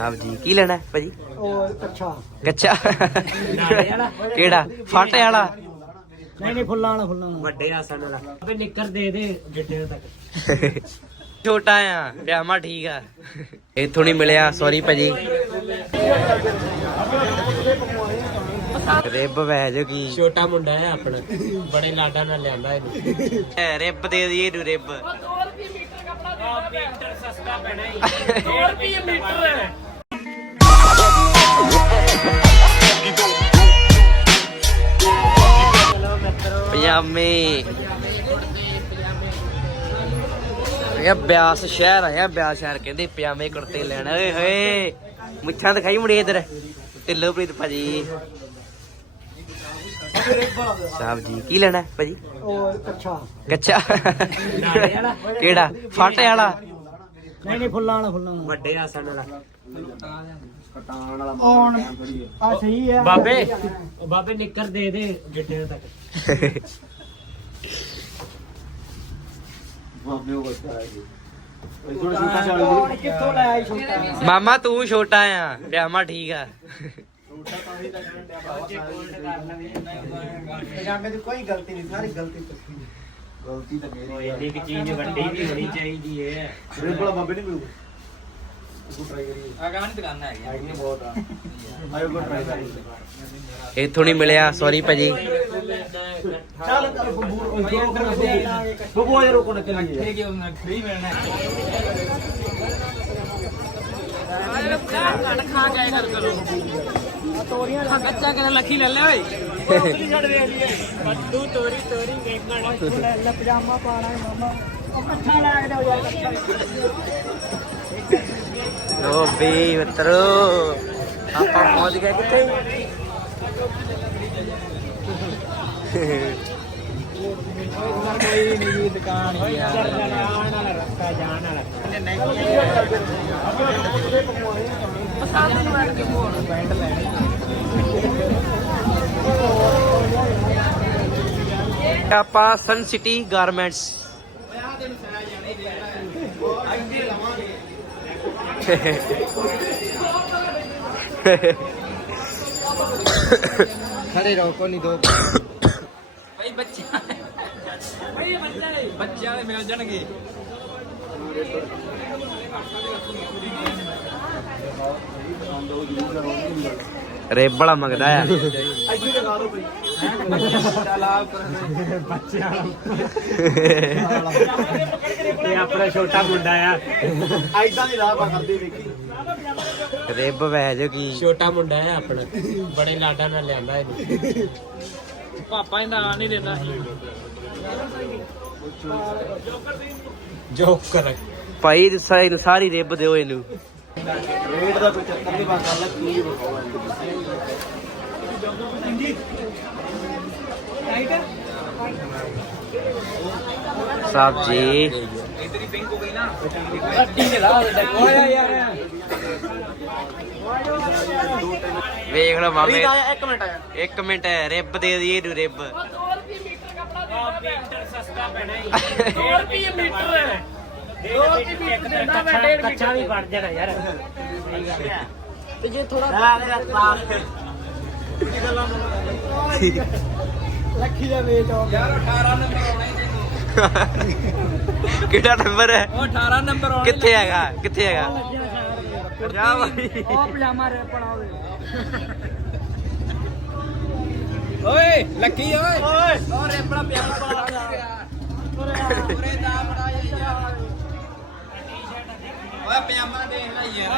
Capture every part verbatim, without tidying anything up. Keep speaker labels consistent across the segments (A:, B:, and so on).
A: ਆਪ ਜੀ ਕੀ ਲੈਣਾ ਭਾਜੀ?
B: ਉਹ ਕੱਚਾ
A: ਕੱਚਾ ਕਿਹੜਾ ਫਾਟੇ ਵਾਲਾ?
B: ਨਹੀਂ ਨਹੀਂ ਫੁੱਲਾਂ ਵਾਲਾ ਫੁੱਲਾਂ ਵਾਲਾ
A: ਵੱਡੇ ਆਸਣ ਵਾਲਾ।
B: ਅਬੇ ਨਿੱਕਰ ਦੇ ਦੇ ਗਿੱਟੇ ਤੱਕ।
A: ਛੋਟਾ ਆ ਪਜਾਮਾ ਠੀਕ ਆ। ਇੱਥੋਂ ਨਹੀਂ ਮਿਲਿਆ ਸੌਰੀ ਭਾਜੀ। ਰਿਬ ਵੈਜ ਕੀ
B: ਛੋਟਾ ਮੁੰਡਾ ਹੈ ਆਪਣਾ, ਬੜੇ ਲਾਡਾਂ ਨਾਲ ਲਿਆਂਦਾ ਇਹਨੂੰ।
A: ਰਿਬ ਦੇ ਦਈਏ ਇਹਨੂੰ ਰਿਬ।
B: ਮੀਟਰ ਸਸਤਾ ਪੈਣਾ ਹੀ ਦੋ ਰੁਪਏ ਮੀਟਰ ਹੈ।
A: ਪਜਾਮੇ ਇਹ ਬਿਆਸ ਸ਼ਹਿਰ ਆਇਆ। ਬਿਆਸ ਸ਼ਹਿਰ ਕਹਿੰਦੇ ਪਜਾਮੇ ਕੁੜਤੇ ਲੈਣਾ। ਓਏ ਹੋਏ ਮੁੱਛਾਂ ਦਿਖਾਈ ਮੁੜੇ ਇਧਰ। ਢਿੱਲੋਪ੍ਰੀਤ ਭਾਜੀ ਸਾਹਿਬ ਜੀ ਕੀ ਲੈਣਾ ਭਾਜੀ?
B: ਉਹ ਕੱਚਾ
A: ਕੱਚਾ ਕਿਹੜਾ ਫਾਟੇ ਵਾਲਾ?
B: ਨਹੀਂ ਨਹੀਂ ਫੁੱਲਾਂ ਵਾਲਾ ਫੁੱਲਾਂ ਵਾਲਾ
A: ਵੱਡੇ ਆਸਣ ਵਾਲਾ।
B: ਔਨ ਆ ਸਹੀ ਹੈ
A: ਬਾਬੇ।
B: ਉਹ ਬਾਬੇ ਨਿੱਕਰ ਦੇ ਦੇ ਗਿੱਟੇ ਤੱਕ। ਕਿੱਥੋਂ ਲੈ ਆਈ ਛੋਟਾ?
A: ਮਾਮਾ ਤੂੰ ਛੋਟਾ ਆ ਪਜਾਮਾ ਠੀਕ ਆ।
B: ਪਜਾਮੇ ਦੀ ਕੋਈ ਗਲਤੀ ਨਹੀਂ, ਸਾਰੀ ਗਲਤੀ ਤੇਰੀ।
C: ਗਲਤੀ ਤਾਂ ਮੇਰੀ
B: ਉਹ ਇੰਨੀ ਕਿ ਚੀਜ਼ ਵੱਡੀ ਵੀ ਹੋਣੀ ਚਾਹੀਦੀ ਹੈ।
C: ਮੇਰੇ ਕੋਲ ਬਾਬੇ ਨਹੀਂ ਮਿਲੂ। ਉਹ ਟਰਾਈ ਕਰੀਏ।
B: ਆਗਾਂ ਦੀ ਦੁਕਾਨ ਹੈ
C: ਆਈਡੀਆ ਬਹੁਤ ਆ। ਆਇਓ ਕੋ ਟਰਾਈ ਕਰੀਏ।
A: ਇੱਥੋਂ ਨਹੀਂ ਮਿਲਿਆ ਸੌਰੀ ਭਾਜੀ।
C: ਚੱਲ ਚੱਲ ਬੱਬੂ ਰੋਕੋ ਨਾ ਬੱਬੂ ਆ ਰੋਕੋ ਨਾ ਚੱਲੀਏ।
B: ਠੀਕ ਹੈ ਉਹਨਾਂ ਫ੍ਰੀ ਮਿਲਣਾ ਹੈ। ਖਾ ਕੇ ਕਰ ਕਰੋ ਤੋਰੀਆਂ ਕੱਚਾ ਕਰ ਲੱਖੀ ਲੈ ਲੈ ਓਏ। ਤੋਰੀ ਛੱਡ ਦੇ ਲਈ ਬੱਦੂ ਤੋਰੀ ਤੋਰੀ ਵੇਖਣ ਲੈ ਲੈ ਪਜਾਮਾ ਪਾਣਾ ਹੈ ਮਾਮਾ। ਉਹ ਕੱਚਾ ਲੈ ਕੇ ਜਾਓ ਯਾਰ।
A: ਓ ਬੇ ਮਿੱਤਰੋ ਆਪਾਂ ਪਹੁੰਚ ਗਏ ਕਿੱਥੇ?
B: ਕੋਈ ਨਹੀਂ ਦੁਕਾਨ ਹੀ ਆ। ਆਣ ਵਾਲਾ ਰਸਤਾ ਜਾਣ ਵਾਲਾ ਨਹੀਂ ਪਸੰਦ ਨੂੰ ਬੈਠ ਕੇ ਮੋੜ ਪੈਂਟ ਲੈਣੀ।
A: ਆਪਾਂ ਸਨ ਸਿਟੀ ਗਾਰਮੈਂਟਸ।
C: ਖੜੇ ਰਹੋ ਕੋਈ ਨਹੀਂ ਦੋ
B: ਭਾਈ ਬੱਚਾ ਭਾਈ ਬੱਚਾ ਬੱਚਿਆਂ ਦੇ ਮਿਲ ਜਾਣਗੇ।
A: ਰੇਬ ਵਾਲਾ ਮੰਗਦਾ ਆ।
C: ਇੱਥੇ ਲਗਾ ਦੋ ਬਈ। ਚੱਲ ਆ
B: ਬੱਚਿਆਂ ਇਹ ਆਪਣਾ ਛੋਟਾ ਮੁੰਡਾ ਆ।
C: ਐਦਾਂ ਦੀ ਰਾਹ ਪਾ ਕਰਦੇ ਵੇਖੀ।
A: ਰਿਬ ਵੈਜ ਕੀ
B: ਛੋਟਾ ਮੁੰਡਾ ਹੈ ਆਪਣਾ, ਬੜੇ ਲਾਡਾਂ ਨਾਲ ਲਿਆਂਦਾ ਇਹਨੂੰ। ਪਾਪਾ ਇਹਦਾ ਆ ਨਹੀਂ ਦਿੰਦਾ ਸੀ। ਜੋਕਰ
A: ਭਾਈ ਸਾਰੀ ਨੂੰ ਸਾਰੀ ਰਿਬ ਦਿਓ ਇਹਨੂੰ।
C: ਰੇਟ ਦਾ ਕੋਈ ਚੱਕਰ ਨਹੀਂ, ਬਸ ਗੱਲ ਕੀ ਵਿਖਾਓ।
A: ਸਾਹਿਬ ਜੀ
B: ਇਧਰ ਹੀ ਪਿੰਕ ਹੋ ਗਈ ਨਾ। ਅੱਡੀ ਨੇ ਲਾ ਦੇ ਓਏ ਯਾਰ
A: ਵੇਖ ਲਓ ਮਾਮੇ।
C: ਇੱਕ ਮਿੰਟ ਆਇਆ।
A: ਇੱਕ ਮਿੰਟ ਰਿਬ ਦੇ ਦਈਏ ਇਹਨੂੰ ਰਿਬ।
B: ਦੋ ਰੁਪਏ ਮੀਟਰ ਕਪੜਾ ਦੇ। ਮੀਟਰ ਸਸਤਾ ਪੈਣਾ ਹੀ ਦੋ ਰੁਪਏ ਮੀਟਰ ਹੈ। ਦੋ ਰੁਪਏ ਮੀਟਰ ਦਿੰਦਾ ਮੈਂ ਡੇਢ ਕੱਚਾ ਵੀ ਬਣ ਜਾਣਾ ਯਾਰ। ਤੇ ਜੇ ਥੋੜਾ ਲੱਖੀ ਦਾ ਵੇਚ ਆ ਯਾਰ। ਅਠਾਰਾਂ ਨੰਬਰ ਆਉਣਾ ਹੀ ਤੈਨੂੰ।
A: ਕਿਹੜਾ ਨੰਬਰ ਹੈ?
B: ਉਹ ਅਠਾਰਾਂ ਨੰਬਰ ਆਉਣਾ।
A: ਕਿੱਥੇ ਹੈਗਾ ਕਿੱਥੇ ਹੈਗਾ? ਜਾ ਭਾਈ
B: ਉਹ ਪਜਾਮਾ ਰੇ ਪੜਾ ਓਏ ਲੱਕੀ ਓਏ ਓਏ ਉਹ ਰੇਪੜਾ ਪਜਾਮਾ ਪਾ ਗਿਆ। ਓਰੇ ਜਾ ਬੜਾ ਯਾਰ। ਓਏ ਪਜਾਮਾ ਦੇਖ ਲੈ ਯਾਰ।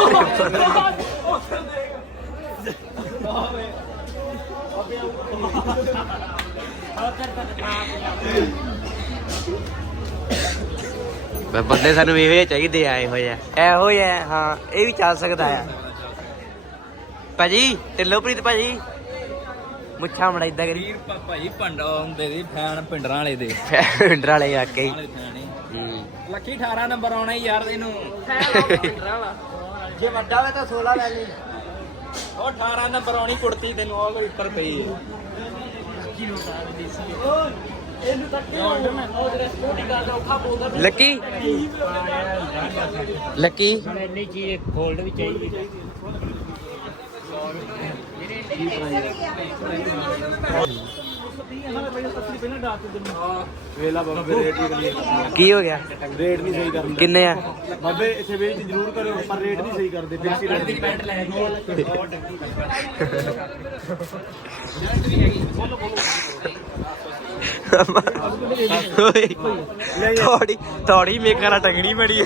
A: ਬੰਦੇ ਸਾਨੂੰ ਇਹੋ ਜਿਹੇ ਚਾਹੀਦੇ ਆਏ ਹੋਏ ਆ। ਇਹੋ ਜਿਹਾ ਹਾਂ ਇਹ ਵੀ ਚੱਲ ਸਕਦਾ ਆ ਭਾਜੀ। ਢਿੱਲੋਪ੍ਰੀਤ ਭਾਜੀ ਮੁੱਛਾਂ ਮੜਾ ਇਦਾਂ ਕਰੀ।
B: ਵੀਰ ਭਾਜੀ ਪੰਡਾ ਹੁੰਦੇ ਦੀ ਫੈਨ ਪਿੰਡਰਾਂ ਵਾਲੇ ਦੇ।
A: ਪਿੰਡਰ ਵਾਲੇ ਆਕੇ
B: ਵਾਲੇ ਫੈਨ
A: ਜੀ।
B: ਲੱਕੀ ਅਠਾਰਾਂ ਨੰਬਰ ਆਉਣਾ ਹੀ ਯਾਰ ਇਹਨੂੰ। ਪਿੰਡਰਾਂ ਵਾਲਾ ਜੇ ਵੱਡਾ ਹੋਵੇ ਤਾਂ ਸੋਲਾਂ ਲੈ ਲਈ। ਉਹ ਅਠਾਰਾਂ ਨੰਬਰ ਆਉਣੀ ਕੁੜਤੀ ਤੈਨੂੰ ਉਹ ਕੋਈ ਉੱਪਰ ਪਈ ਹੈ। ਇਹਨੂੰ ਤੱਕੇ ਉਹ ਜਿਹੜਾ ਸਪੋਰਟੀ ਕਰਦਾ ਔਖਾ ਬੋਲਦਾ
A: ਲੱਕੀ ਲੱਕੀ
B: ਇੰਨੀ ਚੀਜ਼ ਫੋਲਡ ਵੀ ਚਾਹੀਦੀ
C: ਵੇਲਾ ਬਾਬੇ ਰੇਟ ਨਹੀਂ
A: ਕੀ ਹੋ ਗਿਆ
C: ਰੇਟ ਨਹੀਂ ਸਹੀ ਕਰਦੇ
A: ਕਿੰਨੇ ਆ
C: ਬਾਬੇ ਇੱਥੇ ਵੇਚ ਜ਼ਰੂਰ ਕਰਿਓ ਪਰ ਰੇਟ ਨਹੀਂ ਸਹੀ ਕਰਦੇ ਫਿਕਸੀ ਰੇਟ ਦੀ ਪੈਂਟ ਲੈ
A: ਓਏ ਥੋੜੀ ਥੋੜੀ ਮੇਕਰਾ ਟੰਗਣੀ ਬੜੀ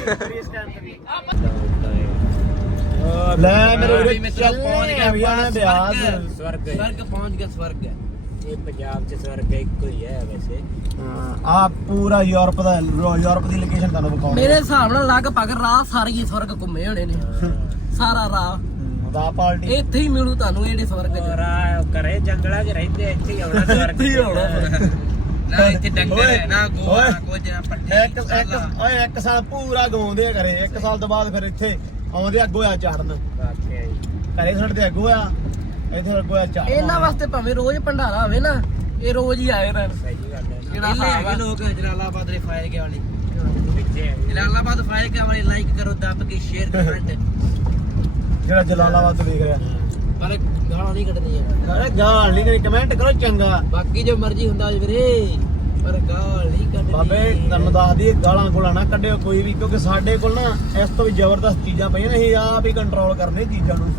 C: ਲੈ ਮੇਰੇ ਵੀਰੇ ਚੱਲ ਪਹੁੰਚ ਗਿਆ ਵੀ ਆਣਾ ਬਿਆਸ
B: ਸਵਰਗ
A: ਸਵਰਗ ਪਹੁੰਚ ਗਿਆ ਸਵਰਗ
B: ਇਹ ਪੰਜਾਬ ਚ ਸਵਰਗ ਇੱਕੋ ਹੀ ਹੈ ਵੈਸੇ
C: ਆ ਪੂਰਾ ਯੂਰਪ ਦਾ ਯੂਰਪ ਦੀ ਲੋਕੇਸ਼ਨ ਤੁਹਾਨੂੰ ਵਿਖਾਉਣੀ
A: ਮੇਰੇ ਹਿਸਾਬ ਨਾਲ ਲਗਭਗ ਰਾਹ ਸਾਰੇ ਹੀ ਸਵਰਗ ਘੁੰਮੇ ਹੋਣੇ ਨੇ ਸਾਰਾ ਰਾਹ
C: ਦਾ ਪਾਰਟੀ
A: ਇੱਥੇ ਹੀ ਮਿਲੂ ਤੁਹਾਨੂੰ ਜਿਹੜੇ ਸਵਰਗ ਚ
B: ਰਾਹ ਕਰੇ ਜੰਗਲਾਂ 'ਚ ਰਹਿੰਦੇ ਇੱਥੇ ਹੀ ਆਉਣਾ ਸਵਰਗ
C: ਹੀ ਆਉਣਾ
A: ਨਾ ਇੱਥੇ ਡੰਗਰ ਹੈ ਨਾ ਗੋਆ
C: ਓਏ।
A: ਕੁਝ ਨਾ ਪੱਠੇ
C: ਇੱਕ ਇੱਕ ਓਏ ਇੱਕ ਸਾਲ ਪੂਰਾ ਗਾਉਂਦੇ ਆ ਘਰੇ ਇੱਕ ਸਾਲ ਤੋਂ ਬਾਅਦ ਫਿਰ ਇੱਥੇ ਆਉਂਦੇ ਅੱਗੋਂ ਆ ਚੜਨ ਘਰੇ ਸਾਡੇ ਤੇ ਅੱਗੋਂ ਆ ਇੱਥੇ ਅੱਗੋਂ ਆ ਚੜਨ
A: ਇਹਨਾਂ ਵਾਸਤੇ ਭਾਵੇਂ ਰੋਜ਼ ਭੰਡਾਰਾ ਹੋਵੇ ਨਾ ਇਹ ਰੋਜ਼ ਹੀ ਆਏ ਰਹਿਣ ਜਿਹੜਾ ਹੈਗੇ ਲੋਕ ਜਲਾਲਾਬਾਦ ਦੇ ਫਾਇਰ ਕੇ ਵਾਲੇ ਜਲਾਲਾਬਾਦ ਫਾਇਰ ਕੇ ਵਾਲੇ ਲਾਈਕ ਕਰੋ ਦੱਬ ਕੇ ਸ਼ੇਅਰ ਕਮੈਂਟ
C: ਜਿਹੜਾ ਜਲਾਲਾਬਾਦ ਤੋਂ ਦੇਖ ਰਿਹਾ
A: ਪਰ ਗਾਲਾਂ ਨਹੀਂ ਕੱਢਣੀਆਂ
C: ਅਰੇ ਗਾਲ ਨਹੀਂ ਕਰੀ ਕਮੈਂਟ ਕਰੋ ਚੰਗਾ
A: ਬਾਕੀ ਜੋ ਮਰਜ਼ੀ ਹੁੰਦਾ ਜੀ ਵੀਰੇ ਪਰ ਗਾਲ ਨਹੀਂ ਕੱਢਣੀ
C: ਬਾਬੇ ਤੁਹਾਨੂੰ ਦੱਸ ਦਈਏ ਗਾਲਾਂ ਗੋਲਾਂ ਨਾ ਕੱਢਿਓ ਕੋਈ ਵੀ ਕਿਉਂਕਿ ਸਾਡੇ ਕੋਲ ਨਾ ਇਸ ਤੋਂ ਵੀ ਜ਼ਬਰਦਸਤ ਚੀਜ਼ਾਂ ਪਈਆਂ ਨੇ ਅਸੀਂ ਆਪ ਹੀ ਕੰਟਰੋਲ ਕਰਨੇ ਚੀਜ਼ਾਂ ਨੂੰ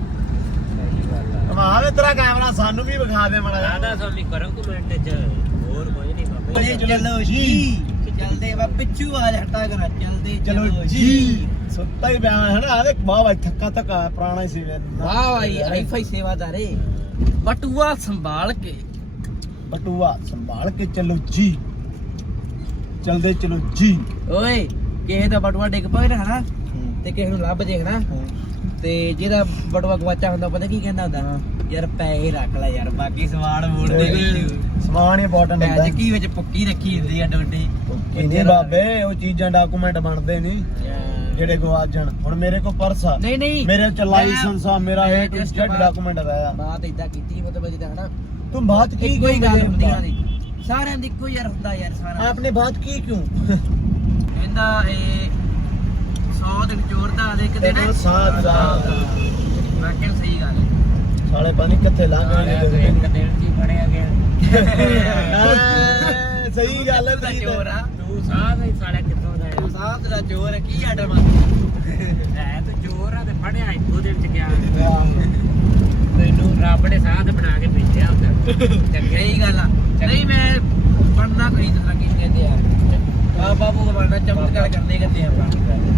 C: ਕਮਾਲ ਤੇਰਾ ਕੈਮਰਾ ਸਾਨੂੰ ਵੀ ਵਿਖਾ ਦੇ ਮੜਾ
B: ਦਾਦਾ ਸੋਨੀ ਕਰੋ ਕਮੈਂਟ 'ਚ ਹੋਰ ਕੋਈ ਨਹੀਂ ਬਾਬੇ
A: ਚਲੋ ਜੀ ਚਲਦੇ ਵਾ ਪਿੱਛੂ ਆ ਹਟਾ ਕਰ ਚਲਦੇ
C: ਚਲੋ ਜੀ ਸੁੱਤਾ ਹੀ ਪਿਆ ਹੈ ਨਾ ਆਦੇ ਵਾਹ ਭਾਈ ਥੱਕਾ ਥੱਕਾ ਪੁਰਾਣਾ ਹੀ ਸੀ
A: ਵਾਹ ਭਾਈ ਆਈਫਾਈ ਸੇਵਾਦਾਰੇ ਬਟੂਆ ਸੰਭਾਲ ਕੇ
C: ਬਟੂਆ ਸੰਭਾਲ ਕੇ ਚਲੋ ਜੀ ਚਲਦੇ ਚਲੋ ਜੀ
A: ਓਏ ਕਿਸੇ ਦਾ ਬਟੂਆ ਡਿੱਗ ਪਵੇ ਨਾ ਹਨਾ ਤੇ ਕਿਸੇ ਨੂੰ ਲੱਭ ਜੇ ਹਨਾ ਤੇ ਜਿਹਦਾ ਬਟੂਆ ਗਵਾਚਾ ਹੁੰਦਾ ਪਤਾ ਕੀ ਕਹਿੰਦਾ ਹੁੰਦਾ ਯਾਰ ਪੈਸੇ ਰੱਖ ਲੈ ਯਾਰ ਬਾਕੀ ਸਮਾਨ ਮੋੜ ਦੇ ਕੋਈ
C: ਸਮਾਨ ਇੰਪੋਰਟੈਂਟ ਹੁੰਦਾ
A: ਅੱਜ ਕੀ ਵਿੱਚ ਪੁੱਕੀ ਰੱਖੀ ਹੁੰਦੀ ਆ ਡੋਡੀ
C: ਕੀ ਨਹੀਂ ਬਾਬੇ ਉਹ ਚੀਜ਼ਾਂ ਡਾਕੂਮੈਂਟ ਬਣਦੇ ਨਹੀਂ ਜਿਹੜੇ ਗਵਾਚ ਜਾਣ ਹੁਣ ਮੇਰੇ ਕੋਲ ਪਰਸ ਆ
A: ਨਹੀਂ ਨਹੀਂ
C: ਮੇਰੇ ਚ ਲਾਇਸੈਂਸ ਆ ਮੇਰਾ ਇਹ ਟੂ ਜ਼ੈਡ ਡਾਕੂਮੈਂਟ ਆ
A: ਬਾਤ ਇਦਾਂ ਕੀਤੀ ਮਤਲਬ ਜਿੱਦਾਂ ਹਨਾ
C: ਤੂੰ ਬਾਤ ਕੀ
A: ਕੋਈ
C: ਕਿਉਂ
A: ਗੱਲ
C: ਕਰਦੇ
A: ਹੁੰਦੀ
C: ਹੁੰਦਾ?
A: ਉਹਦੀ ਸਾਰਿਆਂ ਦੀ ਇੱਕੋ ਯਾਰ ਹੁੰਦਾ ਯਾਰ ਸਾਰਾ
C: आपने बात की क्यों
A: ਕਹਿੰਦਾ ਇਹ ਸੌ ਦਿਨ ਚੋਰਦਾ ਦੇ ਇੱਕ ਦਿਨ
C: सात सात
A: ਵਾਕਿਆ ਸਹੀ ਗੱਲ ਹੈ
C: साले पानी किथे लांग गए
B: ਇੱਕ ਦਿਨ 'ਚ ਹੀ ਫੜਿਆ ਗਿਆ
C: सही गल है
A: ਦਾ
C: सही
A: ਚੋਰ ਆ
B: ਤੂੰ ਸਾਹ ਹੀ ਸਾਲਿਆ ਕਿੱਥੋਂ ਦਾ
A: ਤੂੰ ਸਾਹਬ ਦਾ ਚੋਰ ਹੈ ਕੀ ਆਡਰ ਮਾ
B: ਹੈ ਤੂੰ ਚੋਰ ਆ ਤੇ ਫੜਿਆ ਇੱਕੋ ਦਿਨ 'ਚ ਗਿਆ ਤੈਨੂੰ ਰੱਬ ਨੇ ਸਾਧ ਬਣਾ ਕੇ ਭੇਜਿਆ ਹੁੰਦਾ
A: ਚੰਗੇ ਹੀ ਗੱਲ ਆ ਨਹੀਂ ਮੈਂ ਪੜਨਾ ਕੋਈ ਤਰ੍ਹਾਂ ਕੀ ਕਹਿੰਦੇ ਆ ਆ ਬਾਬੂ ਦਾ ਬਣਨਾ ਚਮਤਕਾਰ ਕਰਨੇ ਕਹਿੰਦੇ ਆਪਾਂ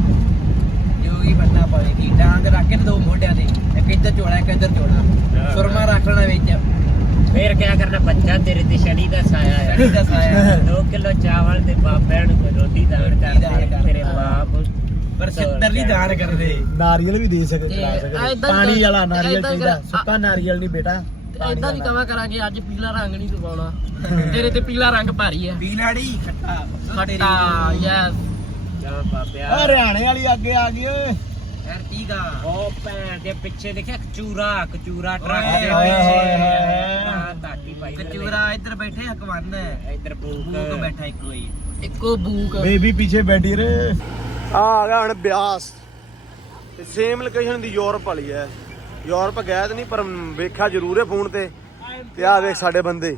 A: ਜੋਗੀ ਬਣਨਾ ਪਵੇਗੀ ਡਾਂਗ ਰੱਖ ਕੇ ਦੋ ਮੋਢਿਆਂ ਦੇ ਇੱਕ ਇੱਧਰ ਝੋਲਾ ਇੱਕ ਇੱਧਰ ਝੋਲਾ ਸੁਰਮਾ ਰੱਖ ਲੈਣਾ ਵਿੱਚ
B: ਫੇਰ ਕਿਆ ਕਰਨਾ ਬੱਚਾ ਤੇਰੇ ਤੇ ਸ਼ਨੀ ਦਾ ਸਾਇਆ ਹੈ
A: ਸ਼ਨੀ ਦਾ ਸਾਇਆ ਹੈ।
B: ਦੋ ਕਿਲੋ ਚਾਵਲ ਤੇ ਬਾਬਿਆਂ ਨੂੰ ਕੋਈ ਰੋਟੀ ਦਾਨ
A: ਦਾਨ
B: ਕਰਦੇ
A: ਕਰ
B: ਤੇਰੇ
A: ਹਾਂ।
B: ਬਾਪ
A: ਪਰ ਛਿੱਤਰ ਨਹੀਂ ਦਾਨ ਕਰਦੇ
C: नारियल भी दे सकते
A: ਤੇ
C: खिला सकते
A: ਏਦਾਂ
C: पानी
A: ਹੀ
C: वाला नारियल
A: ਏਦਾਂ ਹੀ
C: चाहिए
A: ਕਰ-
C: सुक्का नारियल नहीं बेटा
A: ਏਦਾਂ ਨਹੀਂ ਕਵਾ ਕਰਾਂਗੇ ਅੱਜ ਪੀਲਾ ਰੰਗ ਨਹੀਂ ਤੂੰ ਪਾਉਣਾ ਤੇਰੇ ਤੇ ਪੀਲਾ ਰੰਗ ਭਾਰੀ ਹੈ ਪੀਲਾ ਨਹੀਂ ਖੱਟਾ ਖੱਟਾ ਯੈਸ
B: ਜਾ ਬਾਬਿਆ
C: हरियाणे वाली आगे आ गई ओए
A: ਯਾਰ ਠੀਕ ਆ
B: ਉਹ ਭੈਣ ਦੇ ਪਿੱਛੇ ਦੇਖਿਆ ਕਚੂਰਾ ਕਚੂਰਾ ਟਰੱਕ
A: ਓਏ
B: ਦੇ
C: ਹੋਏ ਹੋਏ
B: ਪਿੱਛੇ
C: ਹੋਏ।
B: ਹਾਂ ਤਾਟੀ ਪਾਈ
A: ਕਚੂਰਾ ਇੱਧਰ ਬੈਠੇ ਹਕਵੰਨ
B: ਇੱਧਰ ਬੂਕ
A: ਬੂਕ ਬੈਠਾ ਇੱਕੋ ਹੀ ਇੱਕੋ ਬੂਕ
C: ਬੇਬੀ ਪਿੱਛੇ ਬੈਠੀ ਰੇ ਆ ਆ ਗਿਆ ਹੁਣ ਬਿਆਸ ਤੇ ਸੇਮ ਲੋਕੇਸ਼ਨ ਦੀ ਯੂਰਪ ਵਾਲੀ ਹੈ ਯੂਰਪ ਗਿਆ ਤੇ ਨਹੀਂ ਪਰ ਵੇਖਿਆ ਜ਼ਰੂਰ ਹੈ ਫੋਨ ਤੇ ਤੇ ਆ ਵੇਖ ਸਾਡੇ ਬੰਦੇ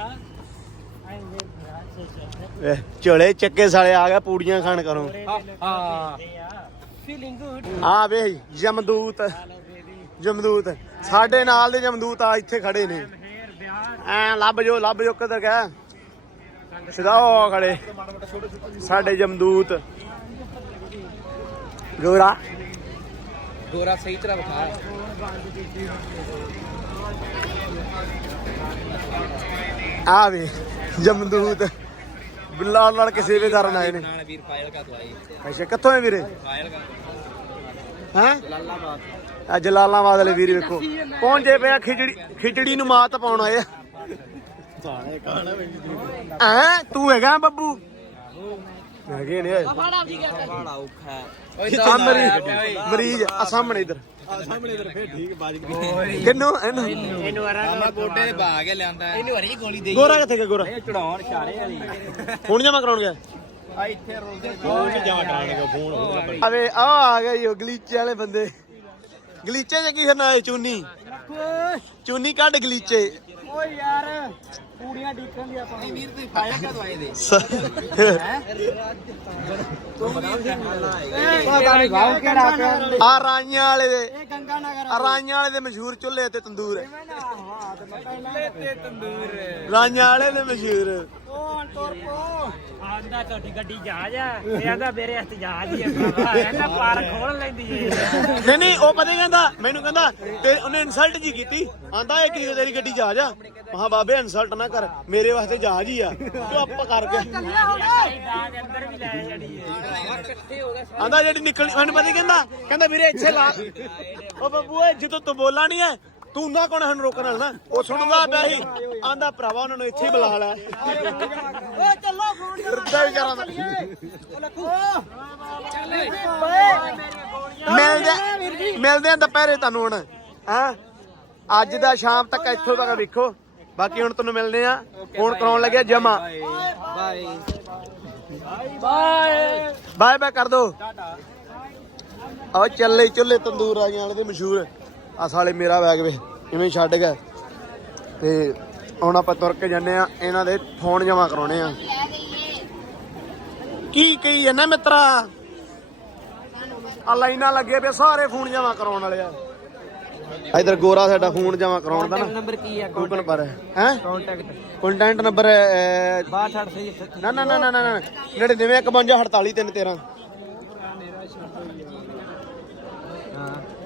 C: ਵੇ ਝੋਲੇ ਚੱਕੇ ਸਾਲੇ ਆ ਗਿਆ ਪੂੜੀਆਂ ਖਾਣ ਕਰੋ
A: ਹਾਂ
B: ਫੀਲਿੰਗ ਗੁੱਡ
C: ਆ ਵੇ ਜਮਦੂਤ ਜਮਦੂਤ ਸਾਡੇ ਨਾਲ ਦੇ ਜਮਦੂਤ ਆ ਇੱਥੇ ਖੜੇ ਨੇ ਐ ਲੱਭ ਜੋ ਲੱਭ ਜੋ ਕਿੱਧਰ ਗਿਆ ਸਿੱਧਾ ਉਹ ਖੜੇ ਸਾਡੇ ਜਮਦੂਤ ਗੋਰਾ
A: ਗੋਰਾ ਸਹੀ ਤਰ੍ਹਾਂ ਵਿਖਾ
C: ਆ ਵੇ ਜਮਦੂਤ ਬਿੱਲਾ ਨਾਲ ਕਿਸੇ ਵੀ ਕਰਨ ਆਏ ਨੇ
A: ਨਾਲ ਵੀਰ ਫਾਇਲ ਕਾ ਦਵਾਈ
C: ਅੱਛਾ ਕਿੱਥੋਂ ਹੈ ਵੀਰੇ
A: ਫਾਇਲ ਕਾ
C: ਹੈਂ
A: ਲਾਲਾਬਾਦ
C: ਆ ਜਲਾਲਾਬਾਦ ਵਾਲੇ ਵੀਰ ਵੇਖੋ ਪਹੁੰਚੇ ਪਿਆ ਖਿਚੜੀ ਖਿਚੜੀ ਨੂੰ ਮਾਤ ਪਾਉਣ ਆਏ ਆ ਤੂੰ ਹੈਗਾ ਬੱਬੂ ਹੈਗੇ ਨੇ
A: ਫਾੜਾ ਵੀ ਗਿਆ ਫਾੜਾ ਔਖਾ
C: ਆ ਮਰੀਜ਼ ਮਰੀਜ਼ ਆ ਸਾਹਮਣੇ ਇਧਰ
A: ਸਾਹਮਣੇ ਇਧਰ ਫੇਰ ਠੀਕ ਬਾਜ
C: ਕਿੰਨੂੰ ਇਹਨੂੰ
B: ਇਹਨੂੰ ਆਰਾ
A: ਮੈਂ ਗੋਡੇ ਦੇ ਭਾ ਕੇ ਲਿਆਂਦਾ ਇਹਨੂੰ ਹਰੀ ਗੋਲੀ ਦੇ
C: ਗੋਰਾ ਕਿੱਥੇ ਗਿਆ ਗੋਰਾ
A: ਇਹ ਚੜਾਉਣ ਛਾੜੇ ਵਾਲੀ
C: ਹੁਣ ਜਮਾ ਕਰਾਉਣ ਗਿਆ
A: ਆ ਇੱਥੇ ਰੋਲਦੇ ਫੋਨ ਚ ਜਮਾ ਕਰਾਉਣਗੇ ਫੋਨ
C: ਅਵੇ ਆ ਆ ਗਏ ਯੋ ਗਲੀਚੇ ਵਾਲੇ ਬੰਦੇ ਗਲੀਚੇ ਚ ਕੀ ਕਰਨਾ ਹੈ ਚੂਨੀ ਚੂਨੀ ਕੱਢ ਗਲੀਚੇ
B: ਓ ਯਾਰ ਪੂੜੀਆਂ ਡੀਕਣ ਦੀ ਆਪਾਂ
A: ਨਹੀਂ ਵੀਰ ਤੁਸੀਂ ਪਾਇਆ ਕਦੋਂ ਆਏ ਦੇ
B: ਪਤਾ ਨਹੀਂ ਗਾਉਂ ਕਿਹੜਾ ਪਿਆ
C: ਆ ਰਾਈਆਂ ਵਾਲੇ ਦੇ
B: ਇਹ ਗੰਗਾ ਨਗਰ
C: ਆ ਰਾਈਆਂ ਵਾਲੇ ਦੇ ਮਸ਼ਹੂਰ ਚੁੱਲ੍ਹੇ ਤੇ ਤੰਦੂਰ
B: ਹਾਂ ਤੇ ਮੈਂ ਪਹਿਲਾਂ
A: ਤੇ ਤੰਦੂਰ
C: ਰਾਈਆਂ ਵਾਲੇ ਦੇ ਮਸ਼ਹੂਰ
B: ਉਹ ਅੰਤੋਰ ਕੋ ਆਂਦਾ ਤੁਹਾਡੀ ਗੱਡੀ ਜਹਾਜ਼ ਆ ਇਹ ਆਂਦਾ ਮੇਰੇ ਹੱਥ ਜਹਾਜ਼ ਹੀ ਆ ਭਰਾਵਾ ਇਹਨਾਂ ਪਾਰ ਖੋਲ ਲੈਂਦੀ ਏ
C: ਨਹੀਂ ਨਹੀਂ ਉਹ ਪਤਾ ਕਹਿੰਦਾ ਮੈਨੂੰ ਕਹਿੰਦਾ ਤੇ ਉਹਨੇ ਇਨਸਲਟ ਜੀ ਕੀਤੀ ਆਂਦਾ ਇਹ ਕੀ ਤੇਰੀ ਗੱਡੀ ਜਹਾਜ਼ ਆ ਮਹਾ ਬਾਬੇ ਇਨਸਲਟ ਨਾ ਕਰ ਮੇਰੇ ਵਾਸਤੇ ਜਹਾਜ਼ ਹੀ ਆ ਚੁੱਪ ਕਰ ਗਿਆ
B: ਡਾਂਗ ਅੰਦਰ ਵੀ ਲੈ ਜਾਣੀ ਏ
C: ਆਂਦਾ ਜਿਹੜੀ ਨਿਕਲ ਮੈਨੂੰ ਪਤਾ ਕਹਿੰਦਾ ਕਹਿੰਦਾ ਵੀਰੇ ਇੱਥੇ ਲਾ ਉਹ ਬੱਬੂ ਏ ਜਦੋਂ ਤੂੰ ਬੋਲਾ ਨਹੀਂ ਐ ਤੂੰ ਨਾ ਕੋਣ ਸਾਨੂੰ ਰੋਕਣ ਵਾਲਾ ਨਾ ਉਹ ਸੁਣਦਾ ਪਿਆ ਸੀ ਆਂਦਾ ਭਰਾਵਾ ਉਹਨਾਂ ਨੂੰ ਇੱਥੇ ਹੀ ਬੁਲਾ ਲੈ
B: ਓਏ ਚੱਲੋ ਫੋਨ
C: ਫਿਰਦਾ ਹੀ ਕਰਾਂ
B: ਉਹ ਲੱਖੂ ਚੱਲੇ
C: ਮਿਲਦੇ ਮਿਲਦੇ ਆ ਦੁਪਹਿਰੇ ਤੁਹਾਨੂੰ ਹੁਣ ਹਾਂ ਅੱਜ ਦਾ ਸ਼ਾਮ ਤੱਕ ਇੱਥੋਂ ਤੱਕ ਵੇਖੋ ਬਾਕੀ ਹੁਣ ਤੁਹਾਨੂੰ ਮਿਲਦੇ ਆ ਫੋਨ ਕਰਾਉਣ ਲੱਗਿਆ ਜਮਾ
A: ਬਾਏ
B: ਬਾਏ
C: ਬਾਏ ਬਾਏ ਕਰ ਦੋ ਆ ਚੱਲੇ ਚੁੱਲੇ ਤੰਦੂਰ ਆ ਵਾਲੇ ਦੇ ਮਸ਼ਹੂਰ ਆ ਸਾਲੇ ਮੇਰਾ ਬੈਗ ਵੇ ਇਵੇਂ ਛੱਡ ਗਿਆ ਤੇ ਹੁਣ ਆਪਾਂ ਤੁਰ ਕੇ ਜਾਂਦੇ ਆ ਇਹਨਾਂ ਦੇ ਫੋਨ ਜਮਾ ਕਰਾਉਣੇ ਆ ਕੀ ਕਹੀ ਜਾਂਦਾ ਮਿੱਤਰਾ ਆ ਲਾਈਨਾਂ ਲੱਗੇ ਪਏ ਸਾਰੇ ਫੋਨ ਜਮਾ ਕਰਾਉਣ ਵਾਲੇ ਆ ਇਧਰ ਗੋਰਾ ਸਾਡਾ ਫੋਨ ਜਮਾ ਕਰਾਉਣ ਦਾ ਨਾ
A: ਨੰਬਰ ਕੀ ਆ
C: ਗੂਗਲ ਪਰ ਹੈ
A: ਕੰਟੈਕਟ
C: ਕੰਟੈਂਟ ਨੰਬਰ
A: ਬਾਹਠ ਅੱਠ ਸਹੀ
C: ਨਾ ਨਾ ਨਾ ਨਾ ਨਾ ਨੜਿਨਵੇਂ ਇਕਵੰਜਾ ਅੜਤਾਲੀ ਤਿੰਨ ਤੇਰਾਂ
A: ਹਾਂ